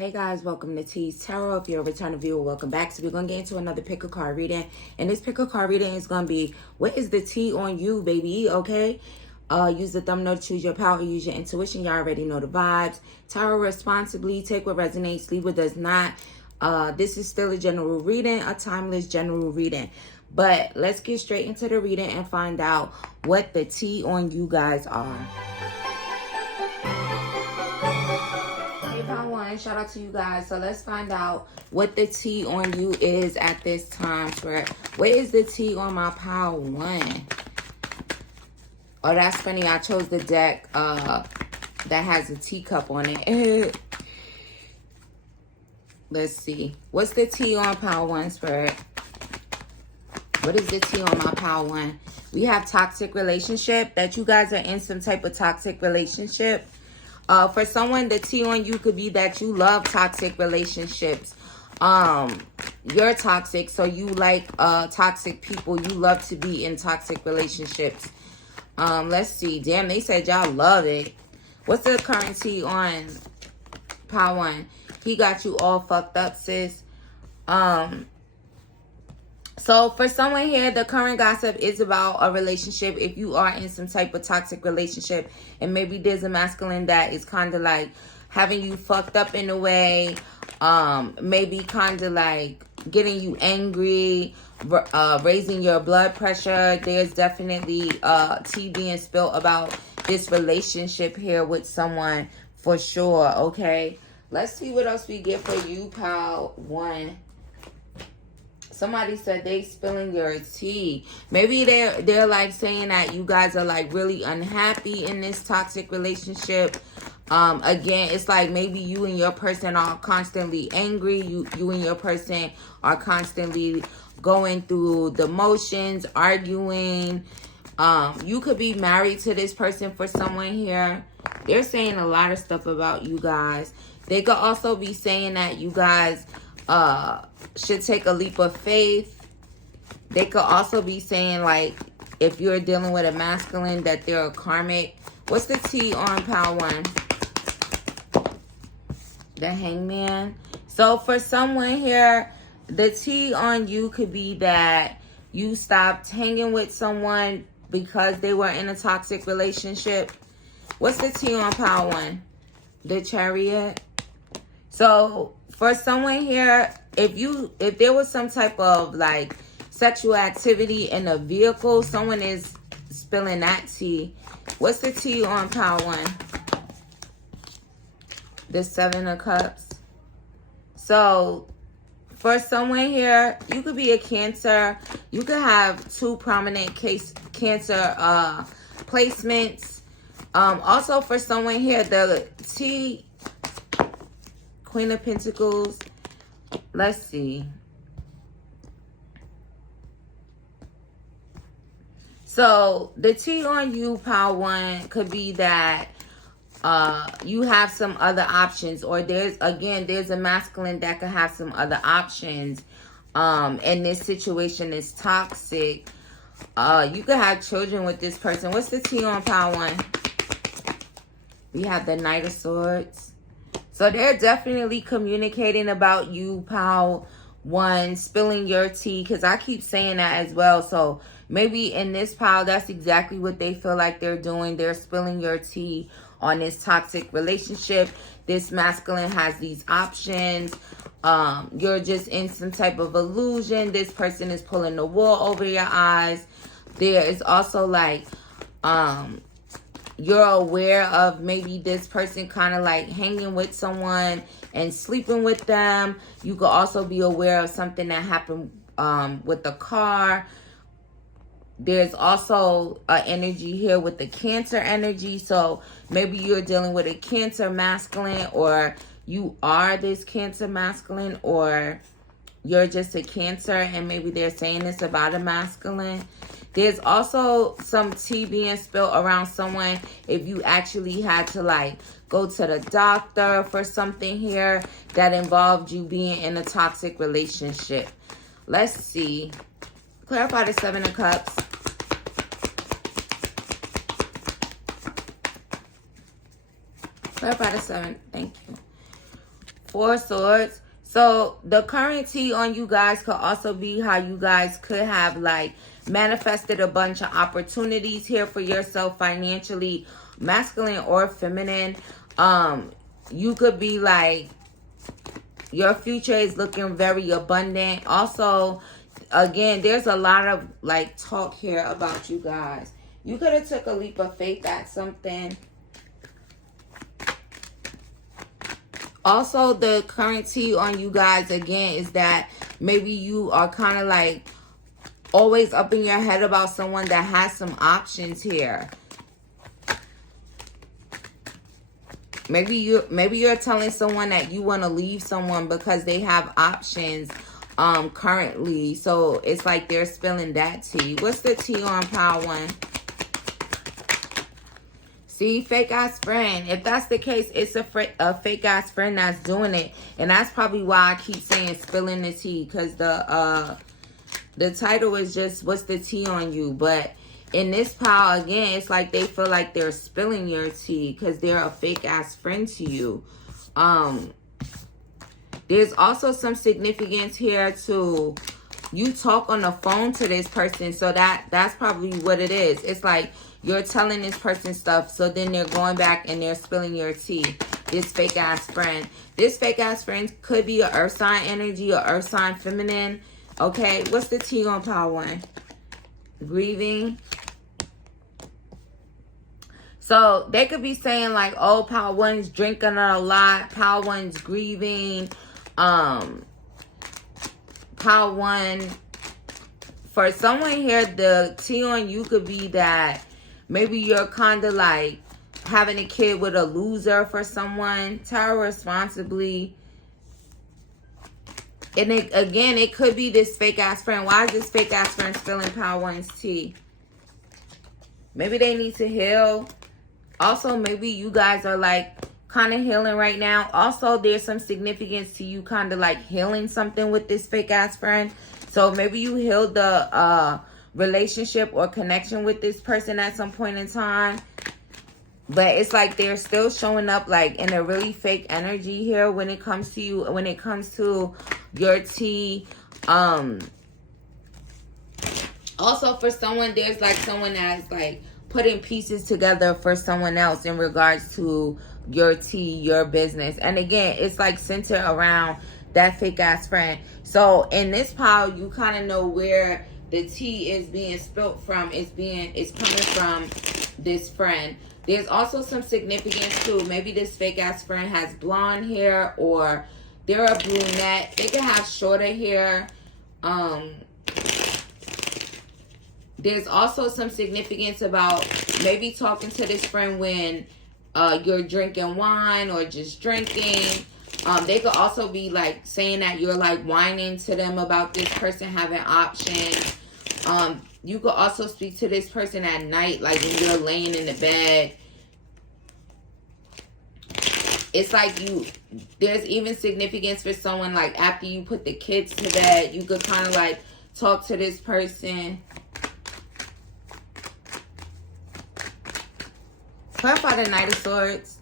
Hey guys, welcome to Teestarot. If you're a returning viewer, welcome back. So we're going to get into another pick a card reading. And this pick a card reading is going to be, what is the tea on you, baby? Okay? Use the thumbnail to choose your power. Use your intuition. Y'all already know the vibes. Tarot responsibly. Take what resonates. Leave what does not. This is still a general reading, a timeless general reading. But let's get straight into the reading and find out what the tea on you guys are. Shout out to you guys. So let's find out what the tea on you is at this time. What is the tea on my pile one? Oh, that's funny. I chose the deck that has a teacup on it. Let's see. What's the tea on pile one, Spirit? What is the tea on my pile one? We have toxic relationship. That you guys are in some type of toxic relationship. For someone, the tea on you could be that you love toxic relationships. You're toxic, so you like toxic people. You love to be in toxic relationships. Let's see. Damn, they said y'all love it. What's the current tea on pile one? He got you all fucked up, sis. So for someone here, the current gossip is about a relationship. If you are in some type of toxic relationship, and maybe there's a masculine that is kind of like having you fucked up in a way, maybe kind of like getting you angry, raising your blood pressure. There's definitely tea being spilled about this relationship here with someone for sure. Okay, let's see what else we get for you, pal one. Somebody said they spilling your tea. Maybe they're like saying that you guys are like really unhappy in this toxic relationship. Again, it's like maybe you and your person are constantly angry. You and your person are constantly going through the motions, arguing. You could be married to this person for someone here. They're saying a lot of stuff about you guys. They could also be saying that you guys should take a leap of faith. They could also be saying, like, if you're dealing with a masculine, that they're a karmic. What's the tea on pile one? The hangman. So for someone here, the tea on you could be that you stopped hanging with someone because they were in a toxic relationship. What's the tea on pile one? The chariot. So for someone here, if there was some type of like sexual activity in a vehicle, someone is spilling that tea. What's the tea on pile one? The Seven of Cups. So for someone here, you could be a Cancer. You could have two prominent Cancer placements. Also for someone here, the tea, Queen of Pentacles. Let's see. So the tea on you, pile one, could be that you have some other options, or there's a masculine that could have some other options. And this situation is toxic. You could have children with this person. What's the tea on pile one? We have the Knight of Swords. So they're definitely communicating about you, pile one, spilling your tea, because I keep saying that as well. So maybe in this pile, that's exactly what they feel like they're doing. They're spilling your tea on this toxic relationship. This masculine has these options. You're just in some type of illusion. This person is pulling the wool over your eyes. There is also like you're aware of maybe this person kind of like hanging with someone and sleeping with them. You could also be aware of something that happened with the car. There's also an energy here with the Cancer energy. So maybe you're dealing with a Cancer masculine, or you are this Cancer masculine, or you're just a Cancer and maybe they're saying this about a masculine. There's also some tea being spilled around someone if you actually had to like go to the doctor for something here that involved you being in a toxic relationship. Let's see. Clarify the Seven of Cups. Clarify the 7. Thank you. Four of Swords. So the current tea on you guys could also be how you guys could have like manifested a bunch of opportunities here for yourself financially, masculine or feminine. You could be like, your future is looking very abundant. Also, again, there's a lot of like talk here about you guys. You could have took a leap of faith at something. Also, the current tea on you guys, again, is that maybe you are kind of like always up in your head about someone that has some options here. Maybe you're telling someone that you want to leave someone because they have options currently. So it's like they're spilling that tea. What's the tea on Power One? See, fake ass friend. If that's the case, it's a fake ass friend that's doing it. And that's probably why I keep saying spilling the tea. Because the title is just, what's the tea on you? But in this pile, again, it's like they feel like they're spilling your tea. Because they're a fake ass friend to you. There's also some significance here to you talk on the phone to this person. So that's probably what it is. It's like you're telling this person stuff, so then they're going back and they're spilling your tea. This fake ass friend. This fake ass friend could be an earth sign energy or earth sign feminine. Okay, what's the tea on Power One? Grieving. So they could be saying like, oh, Power One's drinking a lot. Power One's grieving. Power One. For someone here, the tea on you could be that maybe you're kind of like having a kid with a loser for someone. Tell responsibly. And it could be this fake ass friend. Why is this fake ass friend spilling Power One's tea? Maybe they need to heal. Also, maybe you guys are like kind of healing right now. Also, there's some significance to you kind of like healing something with this fake ass friend. So maybe you healed the relationship or connection with this person at some point in time, but it's like they're still showing up like in a really fake energy here when it comes to you, when it comes to your tea. Also, for someone, there's like someone that's like putting pieces together for someone else in regards to your tea, your business. And again, it's like centered around that fake ass friend. So in this pile, you kind of know where the tea is being spilt from. It's coming from this friend. There's also some significance too. Maybe this fake ass friend has blonde hair or they're a brunette. They can have shorter hair. There's also some significance about maybe talking to this friend when you're drinking wine or just drinking. They could also be like saying that you're like whining to them about this person having options. You could also speak to this person at night, like when you're laying in the bed. It's like there's even significance for someone like after you put the kids to bed, you could kind of like talk to this person. Clarify the Knight of Swords.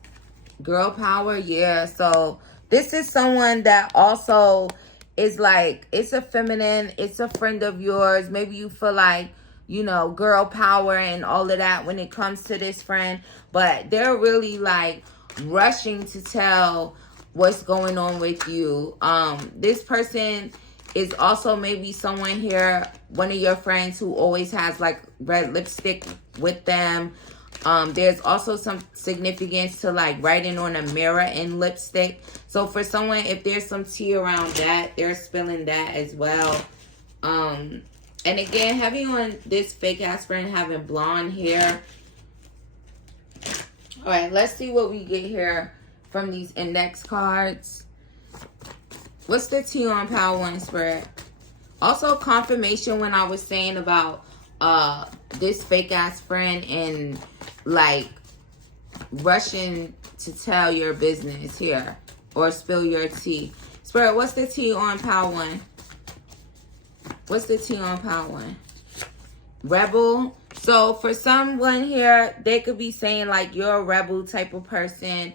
Girl power, yeah. So this is someone that also is like, it's a feminine, it's a friend of yours. Maybe you feel like, you know, girl power and all of that when it comes to this friend. But they're really like rushing to tell what's going on with you. This person is also maybe someone here, one of your friends who always has like red lipstick with them. There's also some significance to like writing on a mirror in lipstick. So for someone, if there's some tea around that, they're spilling that as well. And again, heavy on this fake ass friend having blonde hair. All right, let's see what we get here from these index cards. What's the tea on Power One spread? Also confirmation when I was saying about this fake ass friend and like rushing to tell your business here or spill your tea. Spirit, what's the tea on Power One? What's the tea on Power One? Rebel. So for someone here, they could be saying like you're a rebel type of person.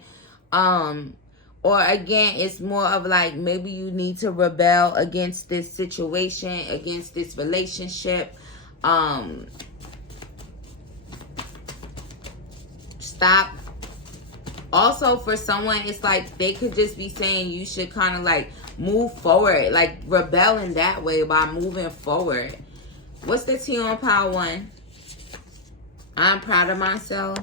Or again, it's more of like maybe you need to rebel against this situation, against this relationship. Stop. Also, for someone, it's like they could just be saying you should kind of like move forward, like rebel in that way by moving forward. What's the T on pile 1? I'm proud of myself.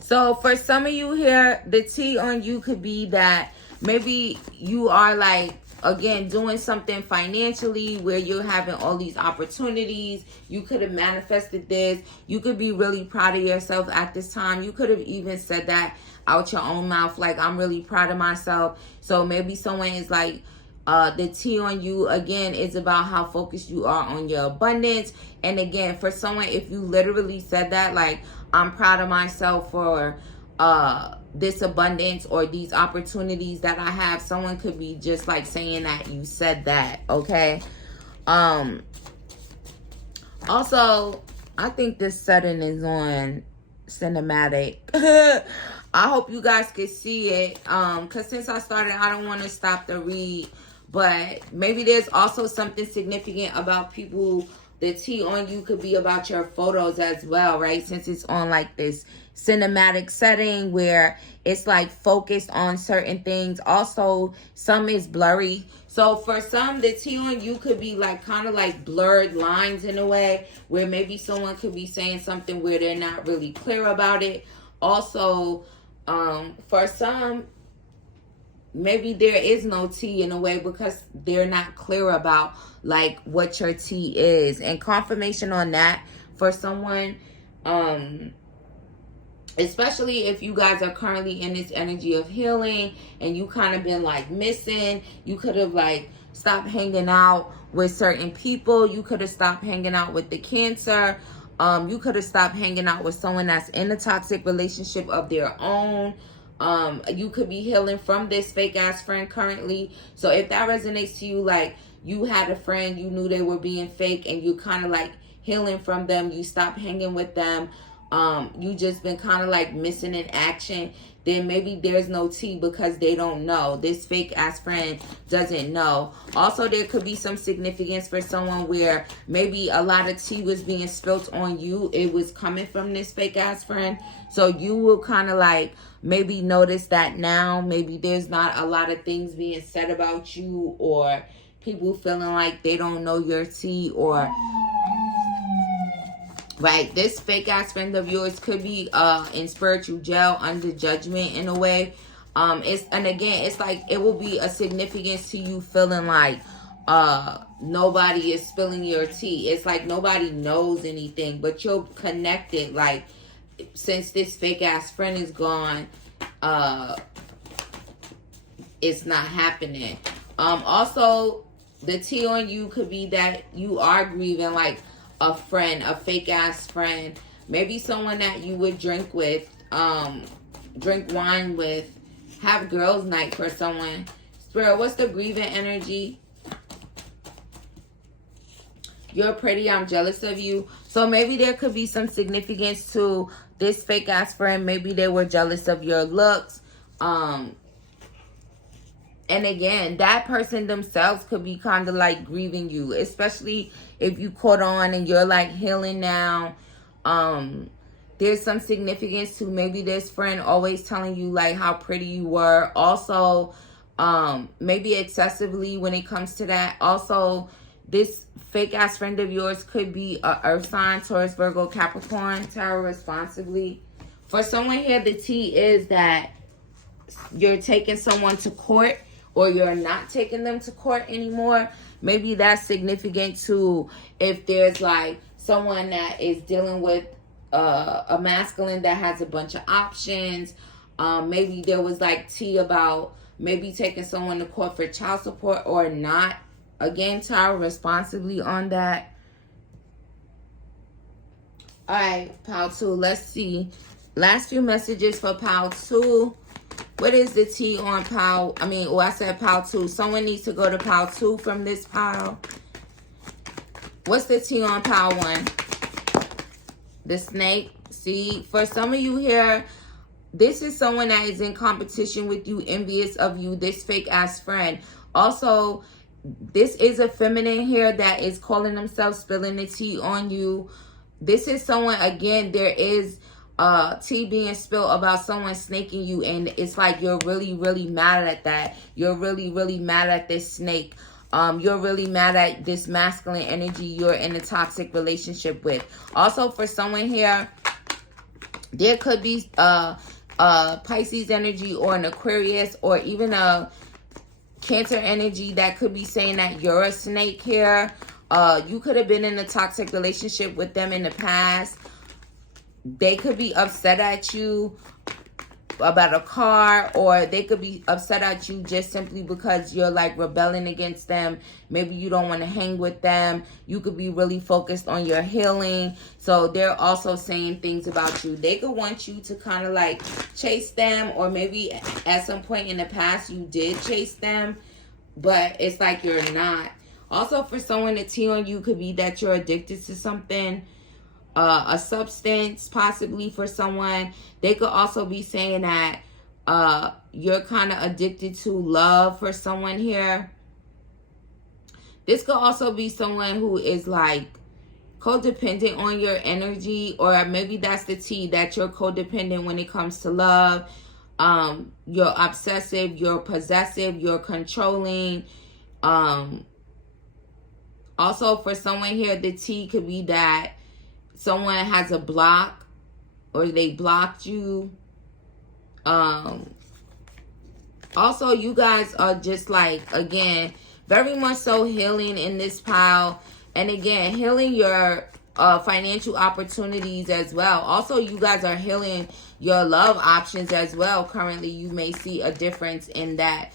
So for some of you here, the T on you could be that maybe you are like, again, doing something financially where you're having all these opportunities. You could have manifested this. You could be really proud of yourself at this time. You could have even said that out your own mouth, like, I'm really proud of myself. So maybe someone is like, the T on you, again, is about how focused you are on your abundance. And again, for someone, if you literally said that, like, I'm proud of myself for this abundance or these opportunities that I have, someone could be just like saying that you said that, okay? Also, I think this setting is on cinematic. I hope you guys can see it, because since I started, I don't want to stop the read. But maybe there's also something significant about people. The T on you could be about your photos as well, right? Since it's on like this cinematic setting where it's like focused on certain things. Also, some is blurry. So for some, the T on you could be like kind of like blurred lines in a way where maybe someone could be saying something where they're not really clear about it. Also, for some, maybe there is no T in a way because they're not clear about like what your T is. And confirmation on that for someone, especially if you guys are currently in this energy of healing and you kind of been like missing, you could have like stopped hanging out with certain people. You could have stopped hanging out with the Cancer. You could have stopped hanging out with someone that's in a toxic relationship of their own. You could be healing from this fake ass friend currently. So if that resonates to you, like you had a friend, you knew they were being fake and you kind of like healing from them, you stopped hanging with them, you just been kind of like missing in action, then maybe there's no T because they don't know. This fake ass friend doesn't know. Also, there could be some significance for someone where maybe a lot of tea was being spilt on you. It was coming from this fake ass friend. So you will kind of like maybe notice that now. Maybe there's not a lot of things being said about you, or people feeling like they don't know your tea, or right, this fake ass friend of yours could be in spiritual jail under judgment in a way. And again, it's like it will be a significance to you feeling like nobody is spilling your tea. It's like nobody knows anything, but you're connected. Like, since this fake ass friend is gone, it's not happening. Also, the T on you could be that you are grieving like a friend, a fake ass friend, maybe someone that you would drink with, drink wine with, have girls night for someone. Spirit, what's the grieving energy? You're pretty, I'm jealous of you. So maybe there could be some significance to this fake ass friend. Maybe they were jealous of your looks. And again, that person themselves could be kind of like grieving you, especially if you caught on and you're like healing now. There's some significance to maybe this friend always telling you like how pretty you were. Also, maybe excessively when it comes to that. Also, this fake ass friend of yours could be a earth sign, Taurus, Virgo, Capricorn. Tarot responsibly. For someone here, the T is that you're taking someone to court, or you're not taking them to court anymore. Maybe that's significant to if there's like someone that is dealing with a masculine that has a bunch of options. Maybe there was like tea about maybe taking someone to court for child support or not. Again, Tarot responsibly on that. All right, pile 2. Let's see. Last few messages for pile 2. What is the T on pile? I said pile 2. Someone needs to go to pile 2 from this pile. What's the T on pile 1? The snake. See, for some of you here, this is someone that is in competition with you, envious of you, this fake ass friend. Also, this is a feminine here that is calling themselves spilling the tea on you. This is someone, again, there is tea being spilled about someone snaking you, and it's like you're really, really mad at that. You're really, really mad at this snake. You're really mad at this masculine energy you're in a toxic relationship with. Also, for someone here, there could be Pisces energy or an Aquarius or even a Cancer energy that could be saying that you're a snake here. You could have been in a toxic relationship with them in the past. They could be upset at you about a car, or they could be upset at you just simply because you're like rebelling against them. Maybe you don't want to hang with them. You could be really focused on your healing. So they're also saying things about you. They could want you to kind of like chase them, or maybe at some point in the past you did chase them, but it's like you're not. Also, for someone, the tea on you could be that you're addicted to something, a substance, possibly for someone. They could also be saying that you're kind of addicted to love for someone here. This could also be someone who is like codependent on your energy, or maybe that's the tea, that you're codependent when it comes to love. You're obsessive, you're possessive, you're controlling. Also, for someone here, the tea could be that someone has a block, or they blocked you. Also, you guys are just like, again, very much so healing in this pile. And again, healing your financial opportunities as well. Also, you guys are healing your love options as well. Currently, you may see a difference in that.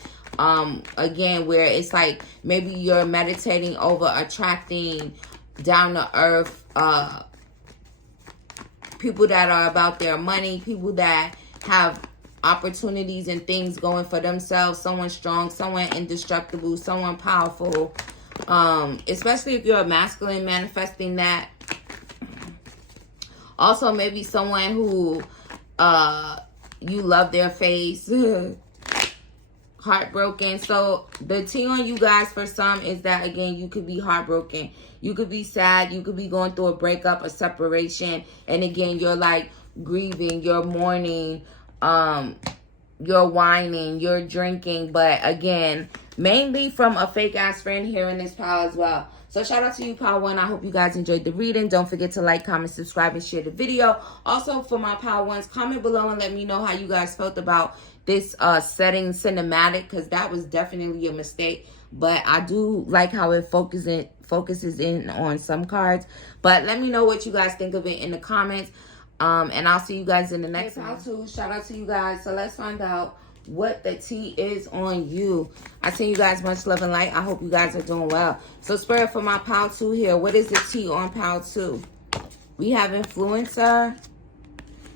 Again, where it's like maybe you're meditating over attracting down to earth people that are about their money, people that have opportunities and things going for themselves, someone strong, someone indestructible, someone powerful. Especially if you're a masculine, manifesting that. Also, maybe someone who you love their face. Heartbroken. So the tea on you guys for some is that, again, you could be heartbroken. You could be sad. You could be going through a breakup, a separation. And again, you're like grieving, you're mourning, you're whining, you're drinking. But again, mainly from a fake ass friend here in this pile as well. So shout out to you, Pile 1. I hope you guys enjoyed the reading. Don't forget to like, comment, subscribe, and share the video. Also, for my Pile 1s, comment below and let me know how you guys felt about this setting cinematic, because that was definitely a mistake. But I do like how it focuses in on some cards. But let me know what you guys think of it in the comments. And I'll see you guys in the next one. Shout out to you guys. So let's find out what the tea is on you. I send you guys much love and light. I hope you guys are doing well. So spirit, for my Pile 2 here, what is the tea on Pile 2? We have influencer.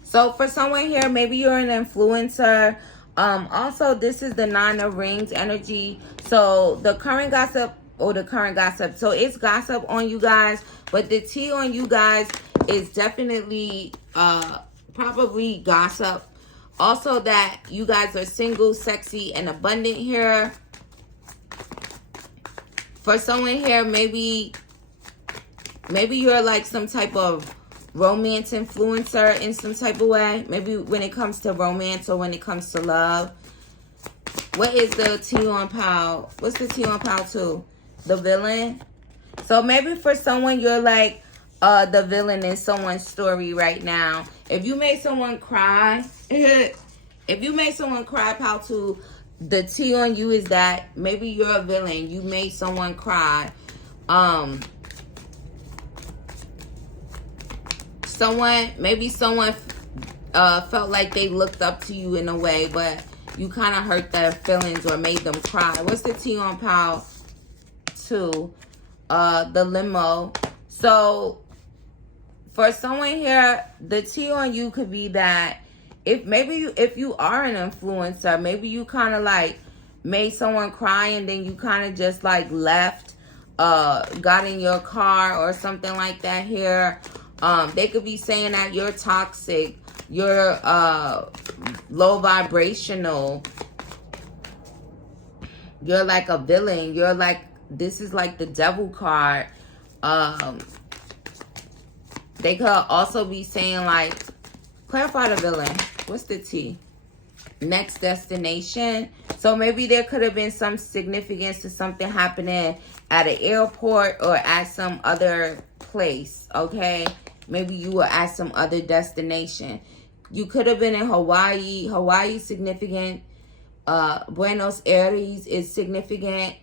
So for someone here, maybe you're an influencer. Also, this is the 9 of Rings energy. So the current gossip, so it's gossip on you guys, but the tea on you guys is definitely probably gossip. Also, that you guys are single, sexy, and abundant here. For someone here, maybe you're like some type of romance influencer in some type of way. Maybe when it comes to romance or when it comes to love. What is the tea on Pile? What's the tea on Pile 2? The villain. So maybe for someone, you're like the villain in someone's story right now. If you made someone cry, Pile 2, the tea on you is that maybe you're a villain. You made someone cry. Maybe someone felt like they looked up to you in a way, but you kind of hurt their feelings or made them cry. What's the tea on Pile 2? The limo. So for someone here, the tea on you could be that if you are an influencer, maybe you kind of like made someone cry and then you kind of just like left, got in your car or something like that here. They could be saying that you're toxic. You're low vibrational. You're like a villain. You're like, this is like the devil card. They could also be saying like, clarify the villain. What's the T? Next destination. So maybe there could have been some significance to something happening at an airport or at some other place, okay? Maybe you were at some other destination. You could have been in Hawaii. Hawaii is significant. Buenos Aires is significant.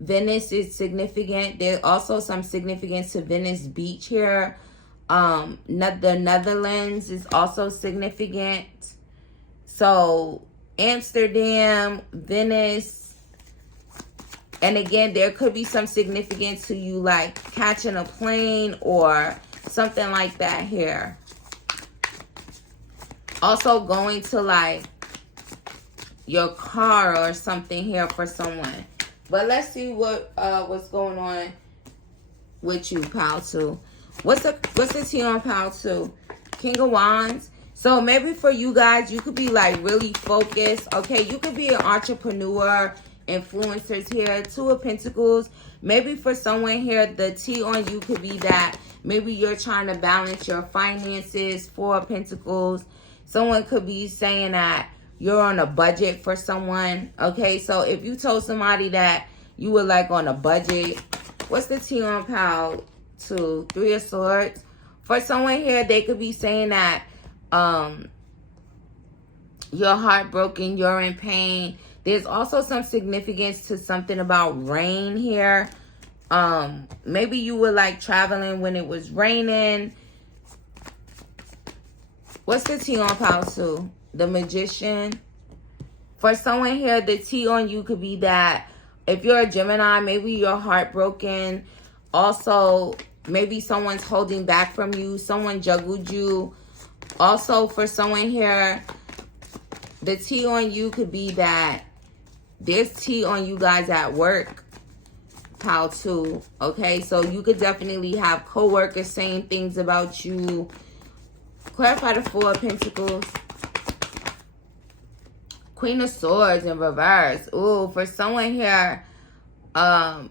Venice is significant. There's also some significance to Venice Beach here. The Netherlands is also significant. So Amsterdam, Venice, and again, there could be some significance to you like catching a plane or something like that here. Also going to like your car or something here for someone. But let's see what's going on with you, pal two. What's the T on pal two? King of Wands. So maybe for you guys, you could be like really focused. Okay, you could be an entrepreneur, influencers here. Two of Pentacles. Maybe for someone here, the T on you could be that maybe you're trying to balance your finances. Four of Pentacles. Someone could be saying that you're on a budget for someone. Okay, so if you told somebody that you were like on a budget, what's the T on pal two? Three of Swords. For someone here, they could be saying that you're heartbroken, you're in pain. There's also some significance to something about rain here. Maybe you were like traveling when it was raining. What's the T on pal two? The Magician. For someone here, the T on you could be that if you're a Gemini, maybe you're heartbroken. Also, maybe someone's holding back from you. Someone juggled you. Also, for someone here, the T on you could be that there's T on you guys at work, pal two. Okay, so you could definitely have co-workers saying things about you. Clarify the Four of Pentacles. Queen of Swords in reverse. Ooh, for someone here,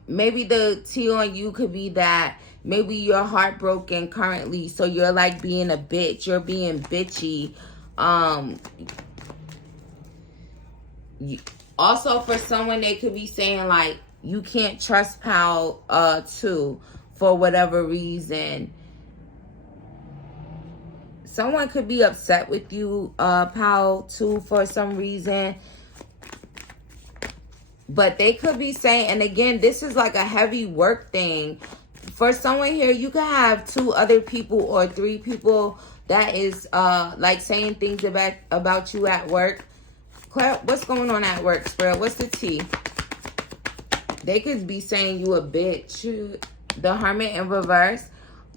maybe the T on you could be that maybe you're heartbroken currently, so you're like being a bitch. You're being bitchy. Also, for someone, they could be saying like you can't trust pal two for whatever reason. Someone could be upset with you, pal two, for some reason. But they could be saying, and again, this is like a heavy work thing. For someone here, you could have two other people or three people that is like saying things about you at work. Claire, what's going on at work, Spirit? What's the T? They could be saying you a bitch. The Hermit in reverse.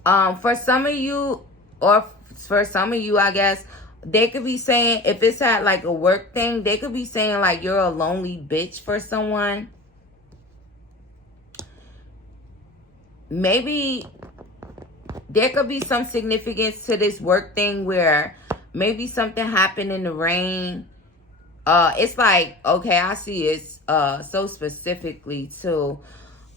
For some of you, or for some of you, I guess, they could be saying, if it's at like a work thing, they could be saying like you're a lonely bitch for someone. Maybe there could be some significance to this work thing where maybe something happened in the rain. It's like, okay, I see it's so specifically too.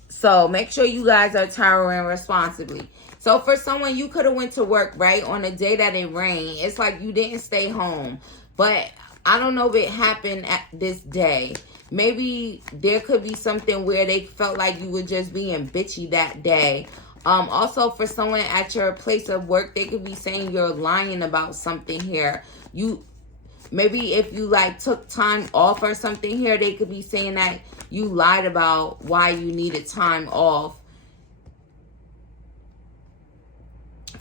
So make sure you guys are towering responsibly. So for someone, you could have went to work, right, on a day that it rained. It's like you didn't stay home. But I don't know if it happened at this day. Maybe there could be something where they felt like you were just being bitchy that day. Also, for someone at your place of work, they could be saying you're lying about something here. Maybe if you like took time off or something here, they could be saying that you lied about why you needed time off.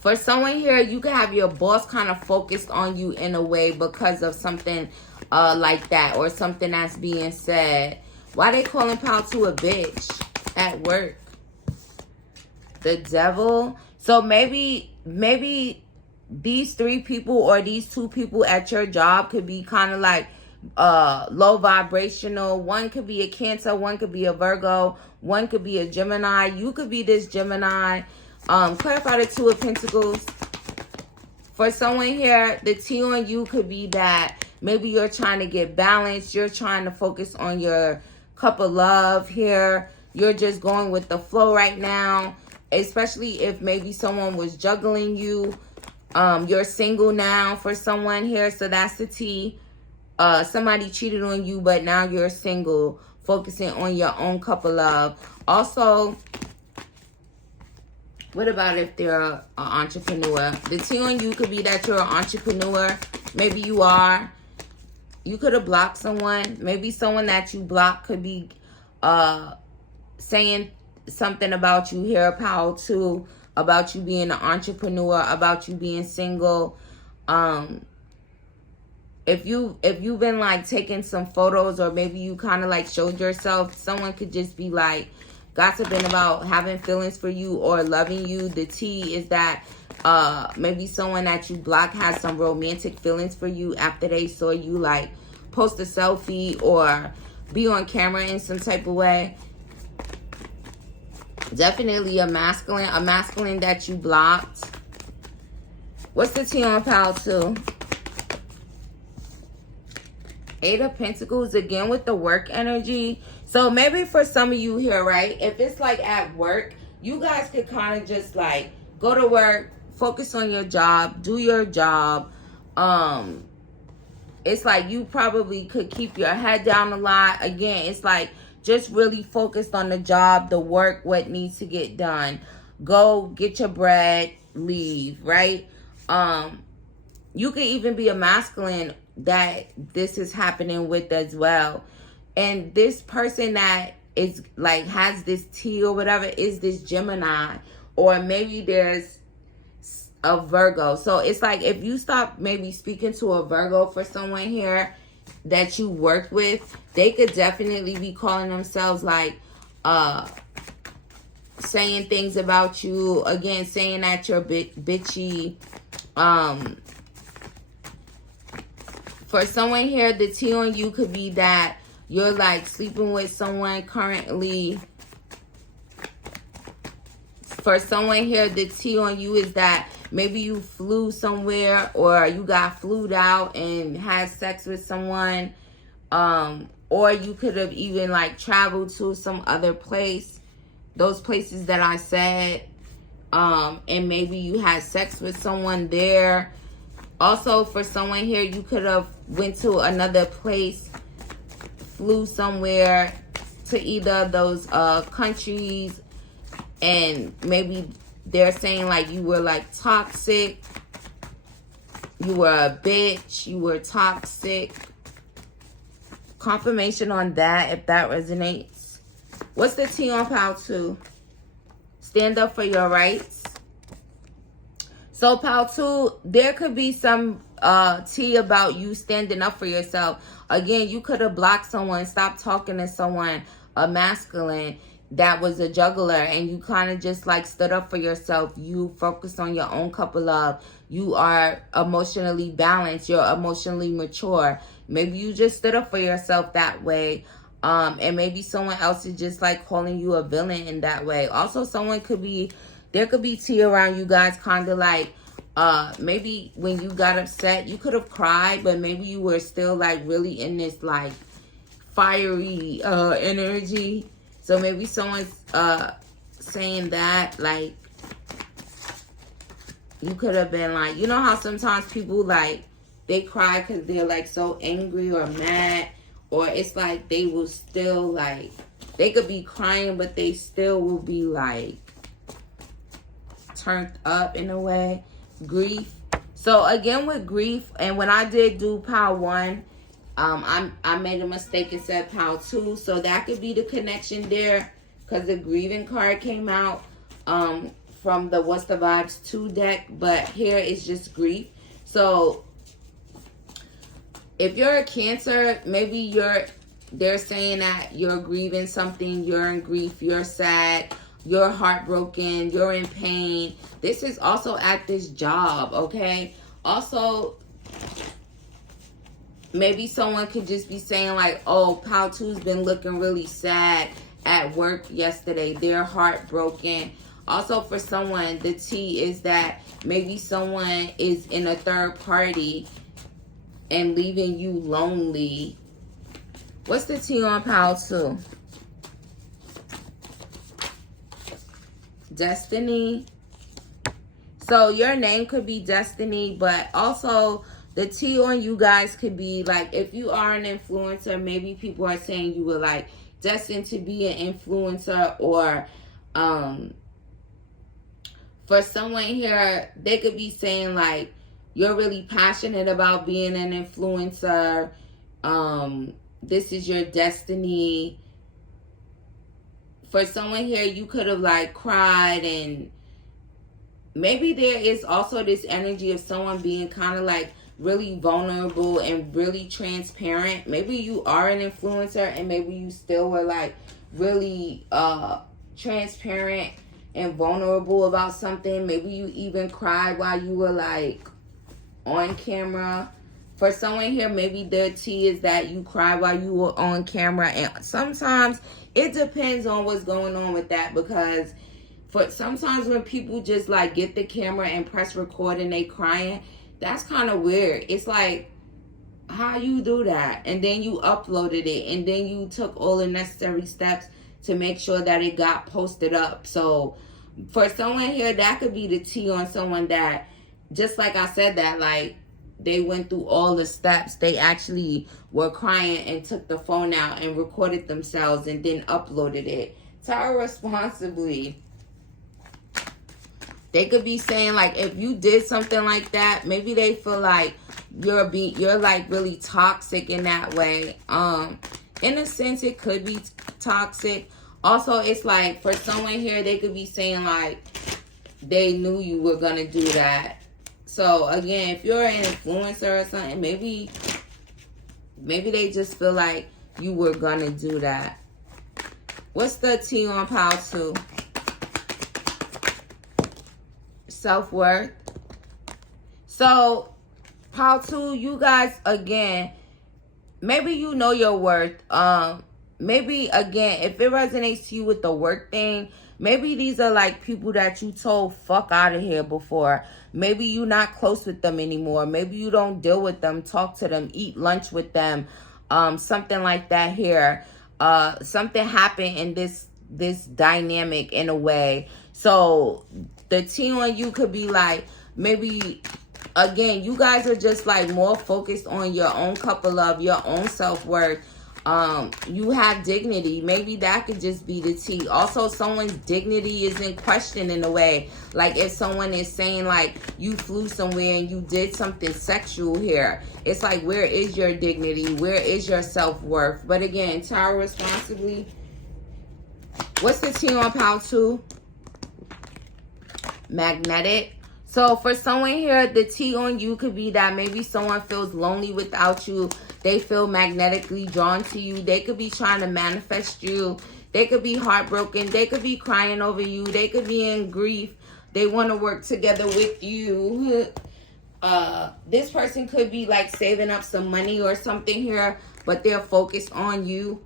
For someone here, you could have your boss kind of focused on you in a way because of something like that, or something that's being said. Why they calling pal two a bitch at work? The Devil. So maybe these three people or these two people at your job could be kind of like low vibrational. One could be a Cancer, one could be a Virgo, one could be a Gemini. You could be this Gemini. Clarify the Two of Pentacles. For someone here, the T on you could be that maybe you're trying to get balanced. You're trying to focus on your cup of love here. You're just going with the flow right now. Especially if maybe someone was juggling you. You're single now for someone here. So that's the T. Somebody cheated on you, but now you're single. Focusing on your own cup of love. Also, what about if they're an entrepreneur? The T on you could be that you're an entrepreneur. Maybe you are. You could have blocked someone. Maybe someone that you blocked could be saying something about you here, Power 2, about you being an entrepreneur, about you being single. If you've been like taking some photos, or maybe you kind of like showed yourself, someone could just be like gossiping about having feelings for you or loving you. The T is that maybe someone that you block has some romantic feelings for you after they saw you like post a selfie or be on camera in some type of way. Definitely a masculine that you blocked. What's the T on Power 2? 8 of Pentacles again with the work energy. So maybe for some of you here, right, if it's like at work, you guys could kind of just like go to work, focus on your job, do your job. It's like you probably could keep your head down a lot. Again, it's like just really focused on the job, the work, what needs to get done. Go get your bread, leave, right? You could even be a masculine that this is happening with as well. And this person that is like has this T or whatever is this Gemini, or maybe there's a Virgo. So it's like if you stop maybe speaking to a Virgo for someone here that you work with, they could definitely be calling themselves like saying things about you, again saying that you're bitchy. For someone here, the T on you could be that you're like sleeping with someone currently. For someone here, the T on you is that maybe you flew somewhere, or you got flued out and had sex with someone. Or you could have even like traveled to some other place. Those places that I said. And maybe you had sex with someone there. Also, for someone here, you could have went to another place, flew somewhere to either of those countries, and maybe they're saying like you were like toxic, you were a bitch, you were toxic. Confirmation on that if that resonates. What's the T on Power 2? Stand up for your rights. So Power 2, there could be some T about you standing up for yourself. Again, you could have blocked someone, stopped talking to someone, a masculine that was a juggler, and you kind of just like stood up for yourself. You focus on your own cup of love. You are emotionally balanced. You're emotionally mature. Maybe you just stood up for yourself that way. And maybe someone else is just like calling you a villain in that way. Also, someone could be, there could be T around you guys kind of like, maybe when you got upset, you could have cried, but maybe you were still like really in this like fiery energy. So maybe someone's saying that like you could have been like, you know how sometimes people like they cry because they're like so angry or mad, or it's like they will still like, they could be crying but they still will be like turned up in a way. Grief. So again with grief, and when I did do Power 1, I made a mistake and said Power 2, so that could be the connection there, because the grieving card came out from the What's the Vibes 2 deck, but here it's just grief. So if you're a Cancer, maybe they're saying that you're grieving something, you're in grief, you're sad, you're heartbroken, you're in pain. This is also at this job, okay? Also, maybe someone could just be saying like, oh, Power 2's been looking really sad at work yesterday. They're heartbroken. Also, for someone, the T is that maybe someone is in a third party and leaving you lonely. What's the T on pile 2? Destiny. So your name could be Destiny, but also the T on you guys could be like, if you are an influencer, maybe people are saying you were like destined to be an influencer, or for someone here, they could be saying like you're really passionate about being an influencer. This is your destiny. For someone here, you could have like cried, and maybe there is also this energy of someone being kind of like really vulnerable and really transparent. Maybe you are an influencer and maybe you still were like really transparent and vulnerable about something. Maybe you even cried while you were like on camera. For someone here, maybe their T is that you cried while you were on camera. And sometimes it depends on what's going on with that, because for sometimes when people just like get the camera and press record and they crying, that's kind of weird. It's like, how you do that? And then you uploaded it, and then you took all the necessary steps to make sure that it got posted up. So for someone here, that could be the T on someone that, just like I said, that like they went through all the steps. They actually were crying and took the phone out and recorded themselves and then uploaded it. Tell responsibly. They could be saying like, if you did something like that, maybe they feel like you're like really toxic in that way. In a sense, it could be toxic. Also, it's like for someone here, they could be saying like they knew you were gonna do that. So again, if you're an influencer or something, maybe they just feel like you were gonna do that. What's the T on pile 2? Self-worth. So pile 2, you guys, again, maybe you know your worth. Maybe again, if it resonates to you with the work thing, maybe these are like people that you told fuck out of here before. Maybe you're not close with them anymore. Maybe you don't deal with them, talk to them, eat lunch with them, something like that here. Something happened in this dynamic in a way. So the T on you could be like, maybe again, you guys are just like more focused on your own cup of love, your own self-worth. You have dignity. Maybe that could just be the T. Also, someone's dignity is in question in a way. Like if someone is saying like you flew somewhere and you did something sexual here, it's like, where is your dignity? Where is your self-worth? But again, Tower responsibly. What's the T on pile 2? Magnetic. So for someone here, the T on you could be that maybe someone feels lonely without you. They feel magnetically drawn to you. They could be trying to manifest you. They could be heartbroken. They could be crying over you. They could be in grief. They want to work together with you. This person could be like saving up some money or something here, but they're focused on you.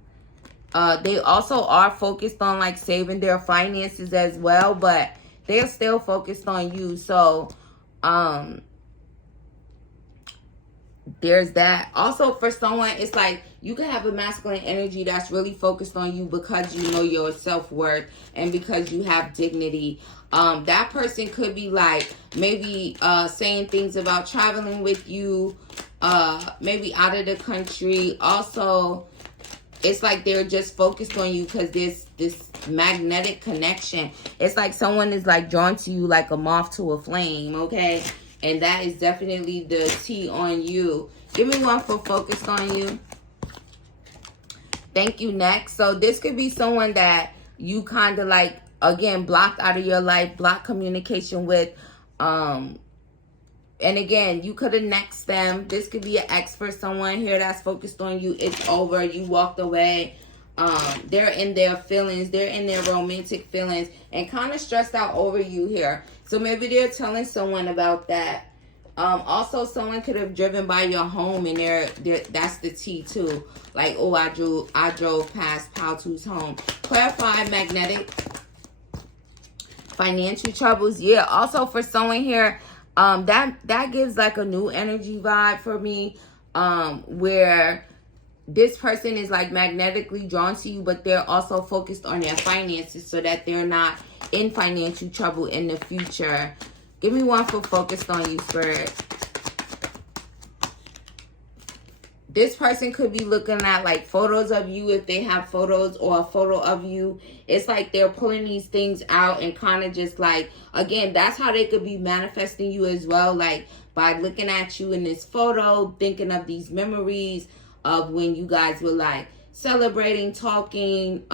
They also are focused on like saving their finances as well, but they're still focused on you. So, there's that. Also, for someone, it's like you can have a masculine energy that's really focused on you because you know your self-worth and because you have dignity. That person could be like maybe saying things about traveling with you, maybe out of the country. Also, it's like they're just focused on you because there's this magnetic connection. It's like someone is like drawn to you like a moth to a flame, okay? And that is definitely the T on you. Give me one for focused on you. Thank you. Next. So this could be someone that you kind of like, again, blocked out of your life, blocked communication with. And again, you could have nexted them. This could be an ex for someone here that's focused on you. It's over. You walked away. They're in their feelings. They're in their romantic feelings and kind of stressed out over you here. So maybe they're telling someone about that. Also, someone could have driven by your home and that's the T too. Like, oh, I drove past Pal 2's home. Clarify magnetic. financial troubles. Yeah, also for someone here, that gives like a new energy vibe for me, where this person is like magnetically drawn to you, but they're also focused on their finances so that they're not in financial trouble in the future. Give me one for focused on you, Spirit. This person could be looking at like photos of you if they have photos, or a photo of you. It's like they're pulling these things out and kind of just like, again, that's how they could be manifesting you as well. Like by looking at you in this photo, thinking of these memories of when you guys were like celebrating, talking,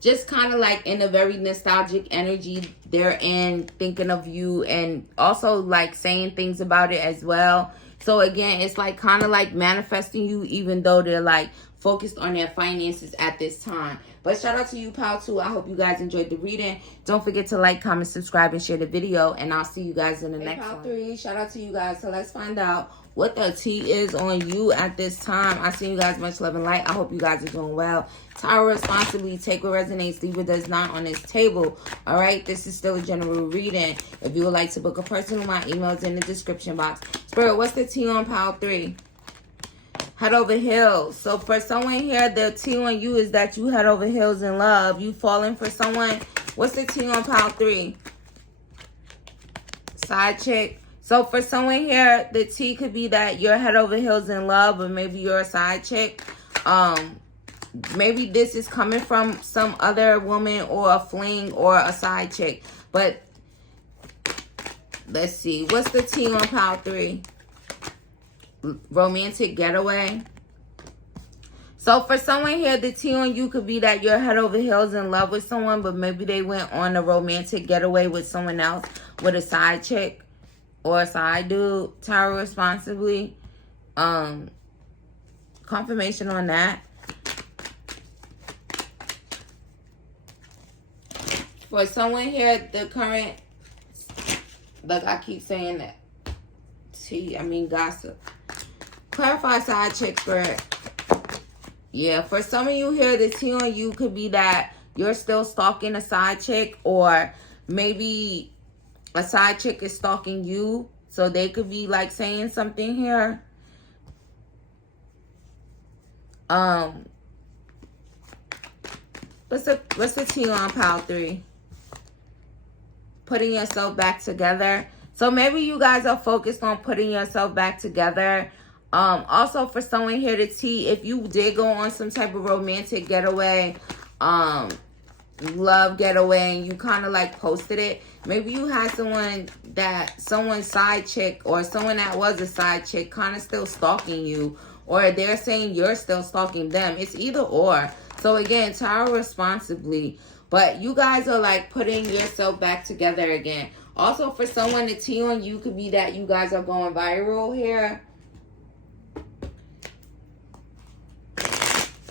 just kind of like in a very nostalgic energy they're in, thinking of you, and also like saying things about it as well. So again, it's like kind of like manifesting you, even though they're like focused on their finances at this time. But shout out to you, Pal 2. I hope you guys enjoyed the reading. Don't forget to like, comment, subscribe, and share the video. And I'll see you guys in the next one. Pal 3, shout out to you guys. So let's find out what the tea is on you at this time. I send you guys much love and light. I hope you guys are doing well. Tarot responsibly. Take what resonates, leave what does not on this table. All right, this is still a general reading. If you would like to book a personal, my email is in the description box. Spirit, what's the tea on Pal 3? Head over heels. So for someone here, the tea on you is that you head over heels in love. You falling for someone. What's the tea on Pal 3? Side chick. So for someone here, the tea could be that you're head over heels in love, or maybe you're a side chick. Maybe this is coming from some other woman, or a fling, or a side chick. But let's see. What's the tea on Pal 3? Romantic getaway. So for someone here, the tea on you could be that you're head over heels in love with someone, but maybe they went on a romantic getaway with someone else, with a side chick or a side dude. Tarot responsibly. Confirmation on that. For someone here, the current, like I keep saying that, gossip. Clarify side chick Spirit. Yeah, for some of you here, the tea on you could be that you're still stalking a side chick, or maybe a side chick is stalking you. So they could be like saying something here. What's the tea on Pal 3? Putting yourself back together. So maybe you guys are focused on putting yourself back together. Also for someone here, the tea, if you did go on some type of romantic getaway, love getaway, and you kind of like posted it, maybe you had someone's side chick, or someone that was a side chick kind of still stalking you, or they're saying you're still stalking them. It's either or. So again, tarot responsibly, but you guys are like putting yourself back together again. Also for someone, the tea on you could be that you guys are going viral here.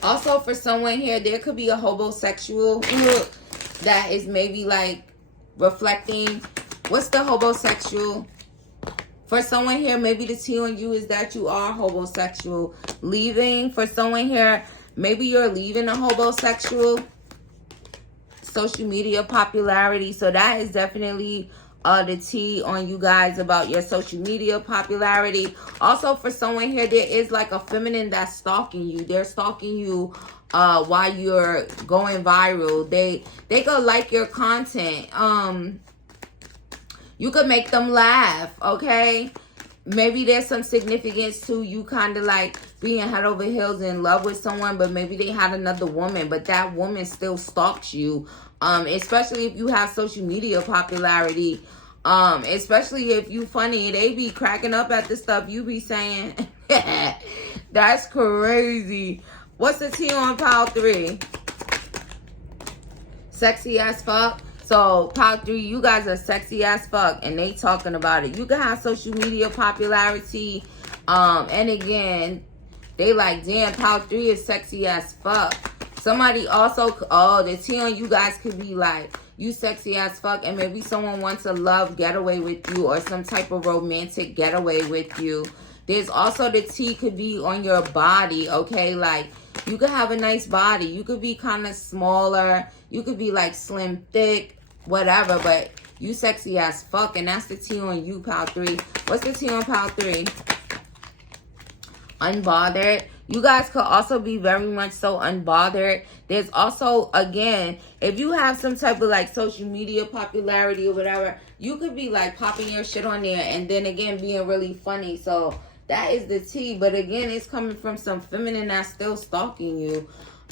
Also for someone here, there could be a homosexual that is maybe like reflecting. What's the homosexual? For someone here, maybe the tea on you is that you are homosexual. Leaving. For someone here, maybe you're leaving a homosexual. Social media popularity. So that is definitely the tea on you guys about your social media popularity. Also for someone here, there is like a feminine that's stalking you. They're stalking you while you're going viral. They could like your content. You could make them laugh, okay? Maybe there's some significance to you kind of like being head over heels in love with someone, but maybe they had another woman, but that woman still stalks you. Especially if you have social media popularity. Especially if you funny, they be cracking up at the stuff you be saying. That's crazy. What's the tea on Pal 3? Sexy as fuck. So Pal 3, you guys are sexy as fuck, and they talking about it. You can have social media popularity, and again, they like, damn, Pal 3 is sexy as fuck. Somebody also, the tea on you guys could be like, you sexy as fuck, and maybe someone wants a love getaway with you, or some type of romantic getaway with you. There's also the T could be on your body, okay? Like, you could have a nice body. You could be kind of smaller. You could be like slim, thick, whatever. But you sexy as fuck. And that's the T on you, pile 3. What's the T on pile 3? Unbothered. You guys could also be very much so unbothered. There's also, again, if you have some type of like social media popularity or whatever, you could be like popping your shit on there and then again being really funny. So that is the T. But again, it's coming from some feminine that's still stalking you.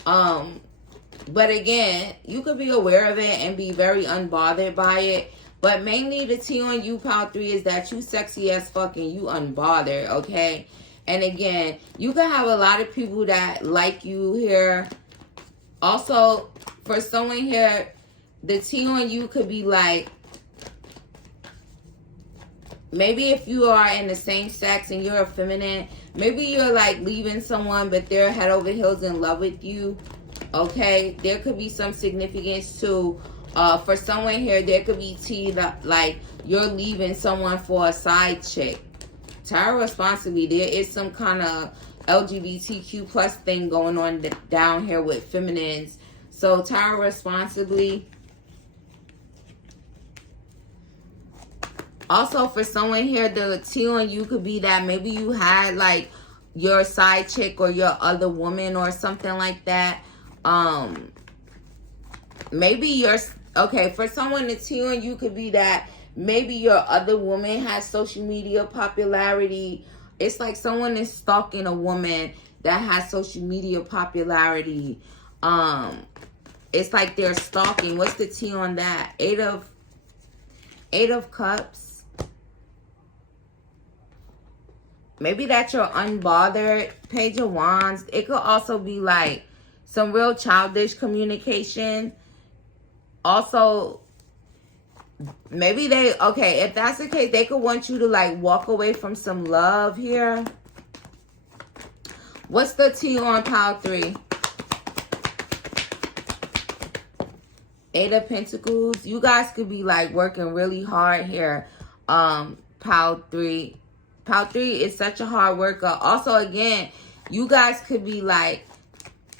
But again, you could be aware of it and be very unbothered by it. But mainly the T on you, pile 3, is that you sexy as fuck and you unbothered, okay? And again, you can have a lot of people that like you here. Also, for someone here, the T on you could be like, maybe if you are in the same sex and you're a feminine, maybe you're like leaving someone, but they're head over heels in love with you. Okay, there could be some significance to, for someone here, there could be T that like you're leaving someone for a side chick. Tarot responsibly, there is some kind of LGBTQ plus thing going on down here with feminines. So tarot responsibly. Also, for someone here, the T on you could be that maybe you had like your side chick or your other woman or something like that. Maybe you're, okay, for someone, the T on you could be that maybe your other woman has social media popularity. It's like someone is stalking a woman that has social media popularity. It's like they're stalking. What's the T on that? Eight of Cups. Maybe that you're unbothered. Page of Wands. It could also be like some real childish communication. Also, maybe they, okay, if that's the case, they could want you to like walk away from some love here. What's the T on pile 3? 8 of Pentacles. You guys could be like working really hard here. Pile 3. Pile 3 is such a hard worker. Also, again, you guys could be like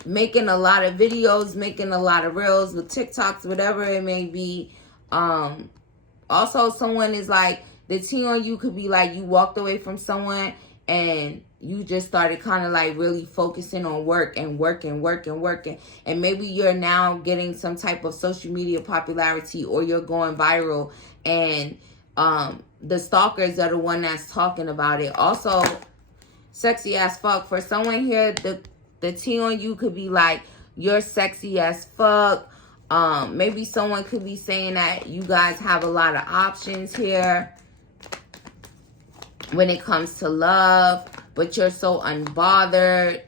making a lot of videos, making a lot of reels with TikToks, whatever it may be. Also, someone is like, the T on you could be like you walked away from someone and you just started kind of like really focusing on work and working. And maybe you're now getting some type of social media popularity or you're going viral and the stalkers are the one that's talking about it. Also, sexy as fuck. For someone here, the T on you could be like, you're sexy as fuck. Maybe someone could be saying that you guys have a lot of options here when it comes to love, but you're so unbothered.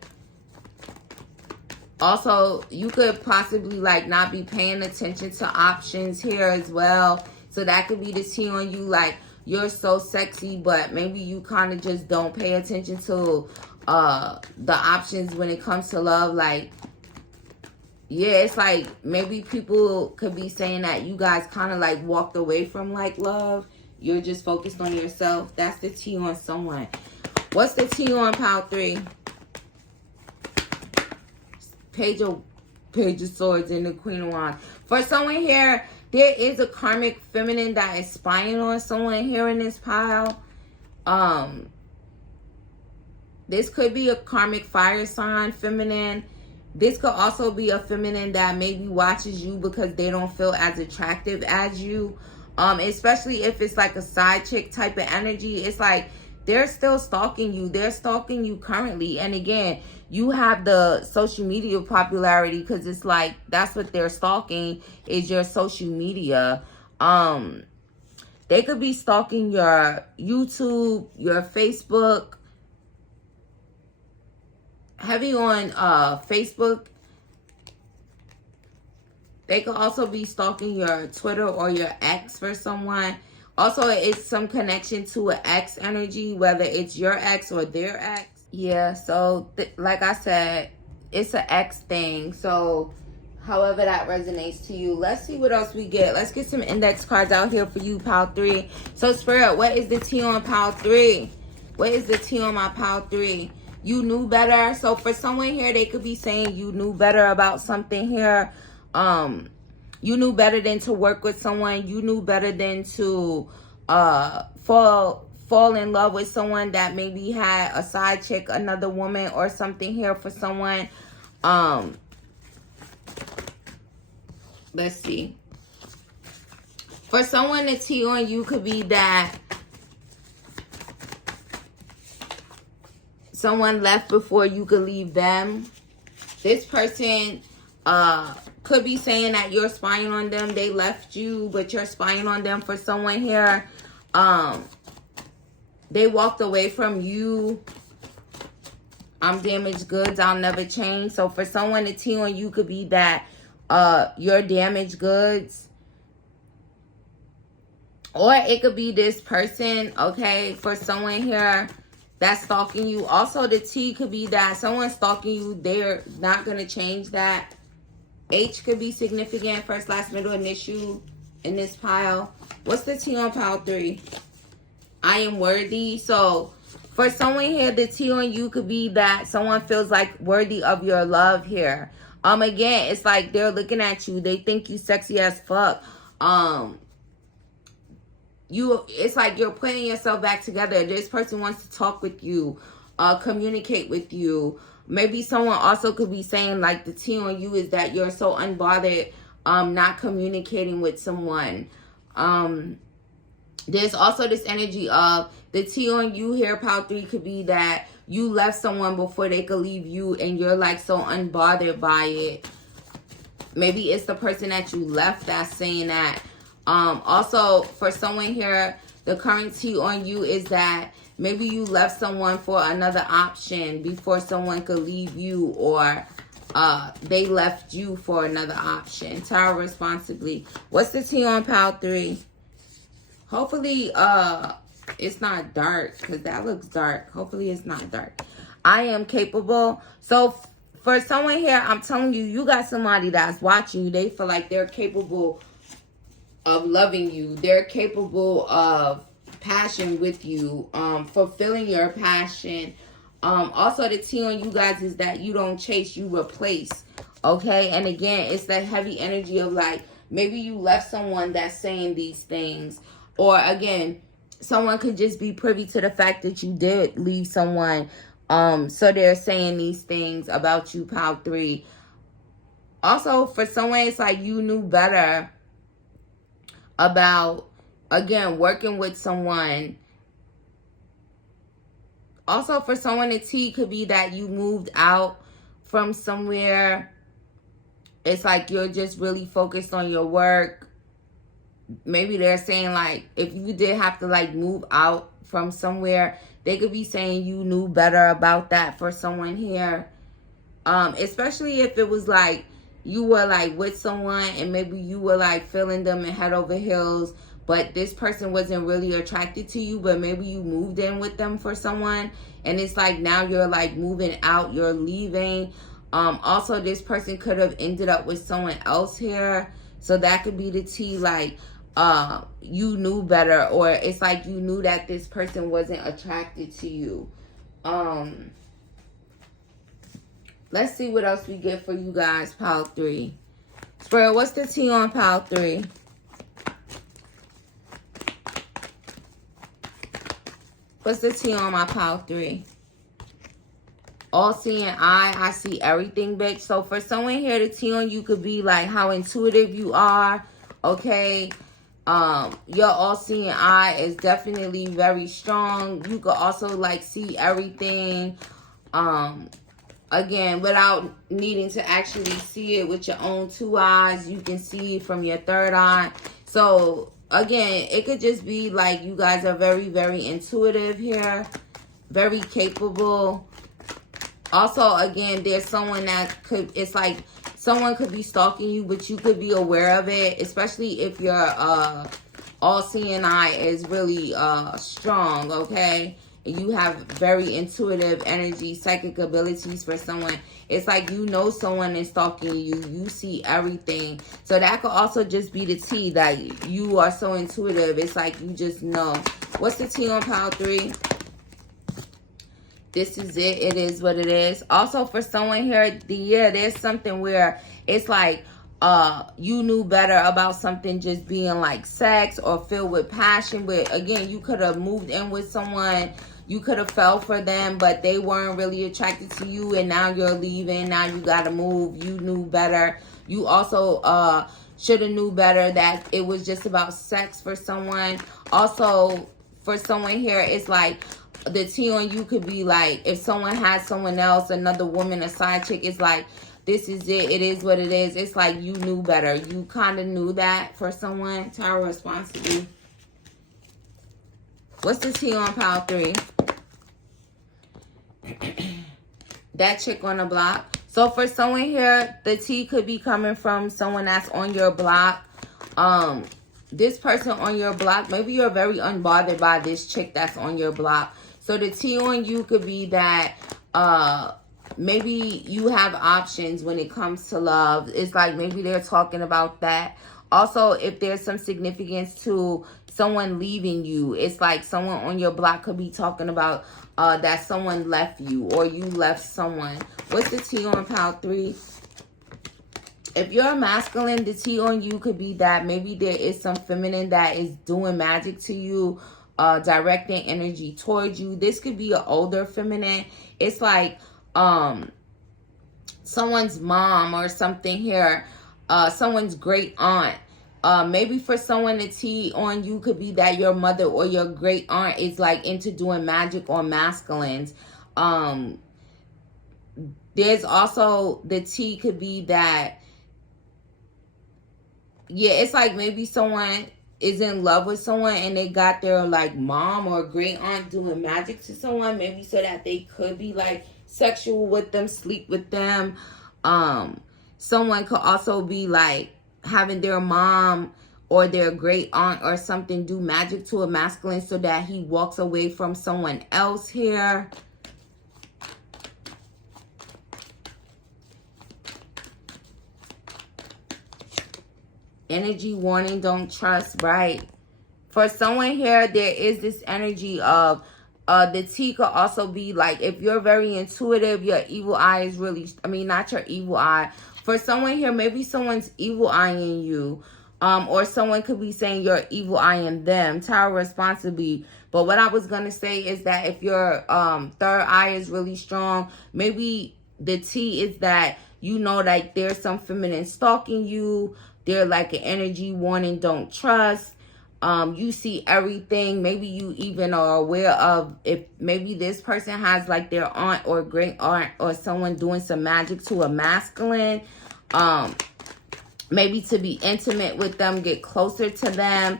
Also, you could possibly like not be paying attention to options here as well. So that could be the T on you, like you're so sexy, but maybe you kind of just don't pay attention to the options when it comes to love. Like, yeah, it's like maybe people could be saying that you guys kind of like walked away from like love. You're just focused on yourself. That's the T on someone. What's the T on pile 3? Page of Swords and the Queen of Wands. For someone here, there is a karmic feminine that is spying on someone here in this pile. This could be a karmic fire sign feminine. This could also be a feminine that maybe watches you because they don't feel as attractive as you. Especially if it's like a side chick type of energy. It's like they're still stalking you. They're stalking you currently. And again, you have the social media popularity because it's like that's what they're stalking is your social media. They could be stalking your YouTube, your Facebook. Heavy on Facebook. They could also be stalking your Twitter or your ex for someone. Also, it's some connection to an ex energy, whether it's your ex or their ex. Yeah, so like I said, it's an ex thing. So however that resonates to you. Let's see what else we get. Let's get some index cards out here for you, pile 3. So Spirit, what is the T on pile 3? What is the T on my pile 3? You knew better. So for someone here, they could be saying you knew better about something here. You knew better than to work with someone. You knew better than to fall in love with someone that maybe had a side chick, another woman or something here for someone. Let's see. For someone, the T on you could be that someone left before you could leave them. This person could be saying that you're spying on them. They left you, but you're spying on them for someone here. They walked away from you. I'm damaged goods. I'll never change. So for someone, the T on you could be that you're damaged goods. Or it could be this person, okay, for someone here that's stalking you. Also, the T could be that someone's stalking you. They're not going to change that. H could be significant. First, last, middle, initial in this pile. What's the T on pile 3? I am worthy. So, for someone here, the T on you could be that someone feels like worthy of your love here. Again, it's like they're looking at you. They think you sexy as fuck. It's like you're putting yourself back together. This person wants to talk with you, communicate with you. Maybe someone also could be saying like the T on you is that you're so unbothered, not communicating with someone. There's also this energy of the T on you here, pile 3, could be that you left someone before they could leave you and you're like so unbothered by it. Maybe it's the person that you left that's saying that. Also, for someone here, the current T on you is that maybe you left someone for another option before someone could leave you, or they left you for another option. Tarot responsibly. What's the T on pile 3? Hopefully, it's not dark, because that looks dark. Hopefully, it's not dark. I am capable. So, for someone here, I'm telling you, you got somebody that's watching you. They feel like they're capable of loving you. They're capable of passion with you, fulfilling your passion. Also, the T on you guys is that you don't chase, you replace. Okay, and again, it's that heavy energy of like, maybe you left someone that's saying these things. Or again, someone could just be privy to the fact that you did leave someone. So they're saying these things about you, pile 3. Also, for someone, it's like you knew better about, again, working with someone. Also, for someone, the T could be that you moved out from somewhere. It's like you're just really focused on your work. Maybe they're saying, like, if you did have to, like, move out from somewhere, they could be saying you knew better about that for someone here. Especially if it was, like, you were, like, with someone and maybe you were, like, feeling them and head over heels, but this person wasn't really attracted to you, but maybe you moved in with them for someone, and it's like now you're, like, moving out, you're leaving. Also, this person could have ended up with someone else here, so that could be the T, like, you knew better, or it's like you knew that this person wasn't attracted to you. Let's see what else we get for you guys, pile 3. Spirit, what's the T on pile 3? What's the T on my pile 3? All-seeing eye. I see everything, bitch. So for someone here, the T on you could be like how intuitive you are, okay? Your all-seeing eye is definitely very strong. You could also like see everything, again, without needing to actually see it with your own 2 eyes. You can see it from your 3rd eye. So again, it could just be like you guys are very, very intuitive here, very capable. Also, again, there's someone that could, it's like someone could be stalking you, but you could be aware of it, especially if your all-seeing eye is really strong, okay? And you have very intuitive energy, psychic abilities for someone. It's like you know someone is stalking you. You see everything. So that could also just be the T, that you are so intuitive. It's like you just know. What's the T on pile 3? This is it. It is what it is. Also, for someone here, there's something where it's like you knew better about something just being like sex or filled with passion. But again, you could have moved in with someone, you could have fell for them, but they weren't really attracted to you, and now you're leaving. Now you gotta move. You knew better. You also should have knew better that it was just about sex for someone. Also, for someone here, it's like the T on you could be like, if someone has someone else, another woman, a side chick, it's like, this is it. It is what it is. It's like you knew better. You kind of knew that for someone. Tarot response to be. What's the T on pile 3? That chick on the block. So for someone here, the T could be coming from someone that's on your block. This person on your block, maybe you're very unbothered by this chick that's on your block. So the T on you could be that maybe you have options when it comes to love. It's like maybe they're talking about that. Also, if there's some significance to someone leaving you, it's like someone on your block could be talking about that someone left you or you left someone. What's the T on pile 3? If you're a masculine, the T on you could be that maybe there is some feminine that is doing magic to you, directing energy towards you. This could be an older feminine. It's like someone's mom or something here, someone's great aunt. Maybe for someone, the T on you could be that your mother or your great aunt is like into doing magic on masculines. There's also the T could be that, yeah, it's like maybe someone is in love with someone and they got their like mom or great aunt doing magic to someone, maybe so that they could be like sexual with them, sleep with them. Someone could also be like having their mom or their great aunt or something do magic to a masculine so that he walks away from someone else here. Energy warning, don't trust, right? For someone here, there is this energy of the T could also be like, if you're very intuitive, your evil eye is really, not your evil eye. For someone here, maybe someone's evil eyeing you. Or someone could be saying you're evil eyeing them. Tarot responsibly. But what I was going to say is that if your third eye is really strong, maybe the T is that you know like there's some feminine stalking you. They're like an energy warning, don't trust. You see everything. Maybe you even are aware of if maybe this person has like their aunt or great aunt or someone doing some magic to a masculine. Maybe to be intimate with them, get closer to them.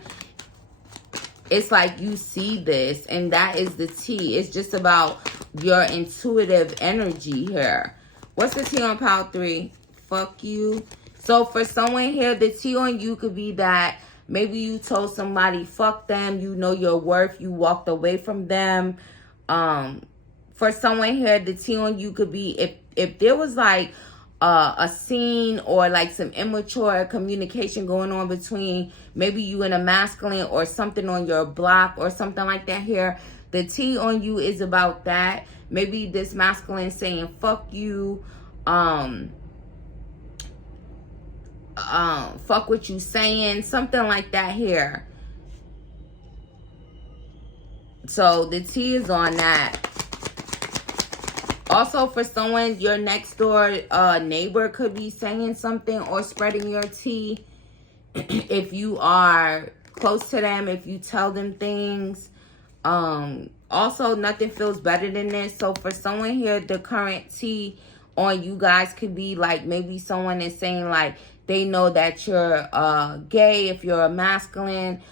It's like you see this, and that is the T. It's just about your intuitive energy here. What's the T on pile 3? Fuck you. So for someone here, the T on you could be that maybe you told somebody, fuck them, you know your worth, you walked away from them. For someone here, the T on you could be if there was like a scene or like some immature communication going on between maybe you and a masculine or something on your block or something like that here. The T on you is about that. Maybe this masculine saying, fuck you, fuck what you saying, something like that here. So the T is on that. Also, for someone, your next door neighbor could be saying something or spreading your tea. If you are close to them, if you tell them things. Also, nothing feels better than this. So for someone here, the current tea on you guys could be like maybe someone is saying like they know that you're gay if you're a masculine.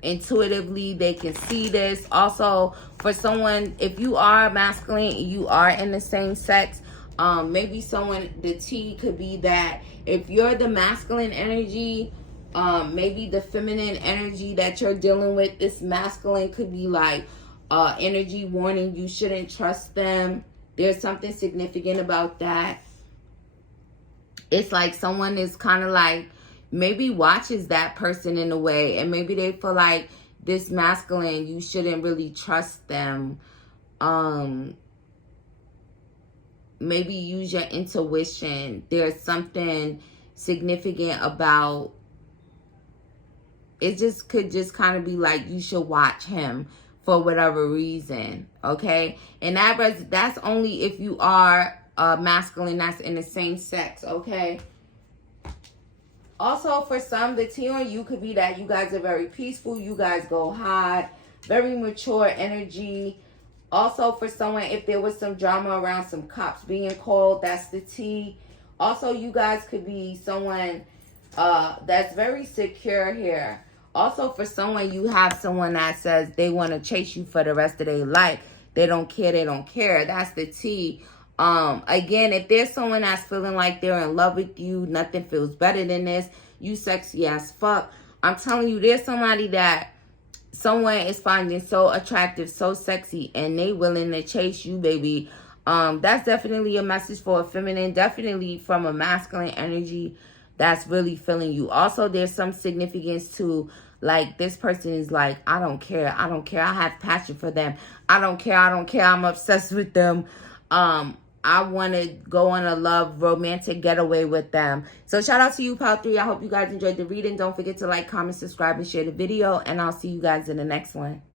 Intuitively they can see this. Also for someone, if you are masculine and you are in the same sex, maybe someone, the T could be that if you're the masculine energy, maybe the feminine energy that you're dealing with, this masculine could be like energy warning, you shouldn't trust them. There's something significant about that. It's like someone is kind of like maybe watches that person in a way, and maybe they feel like this masculine, you shouldn't really trust them. maybe use your intuition. There's something significant about it. Just could just kind of be like you should watch him for whatever reason, okay? And that's only if you are masculine that's in the same sex, okay? Also, for some, the T on you could be that you guys are very peaceful. You guys go high, very mature energy. Also, for someone, if there was some drama around some cops being called, that's the T. Also, you guys could be someone that's very secure here. Also, for someone, you have someone that says they want to chase you for the rest of their life. They don't care, they don't care. That's the T. Again, if there's someone that's feeling like they're in love with you, nothing feels better than this. You sexy as fuck. I'm telling you, there's somebody that someone is finding so attractive, so sexy, and they willing to chase you, baby. That's definitely a message for a feminine, definitely from a masculine energy that's really feeling you. Also, there's some significance to, like, this person is like, I don't care, I don't care, I have passion for them, I don't care, I'm obsessed with them. I want to go on a love romantic getaway with them. So shout out to you, Pile 3. I hope you guys enjoyed the reading. Don't forget to like, comment, subscribe, and share the video. And I'll see you guys in the next one.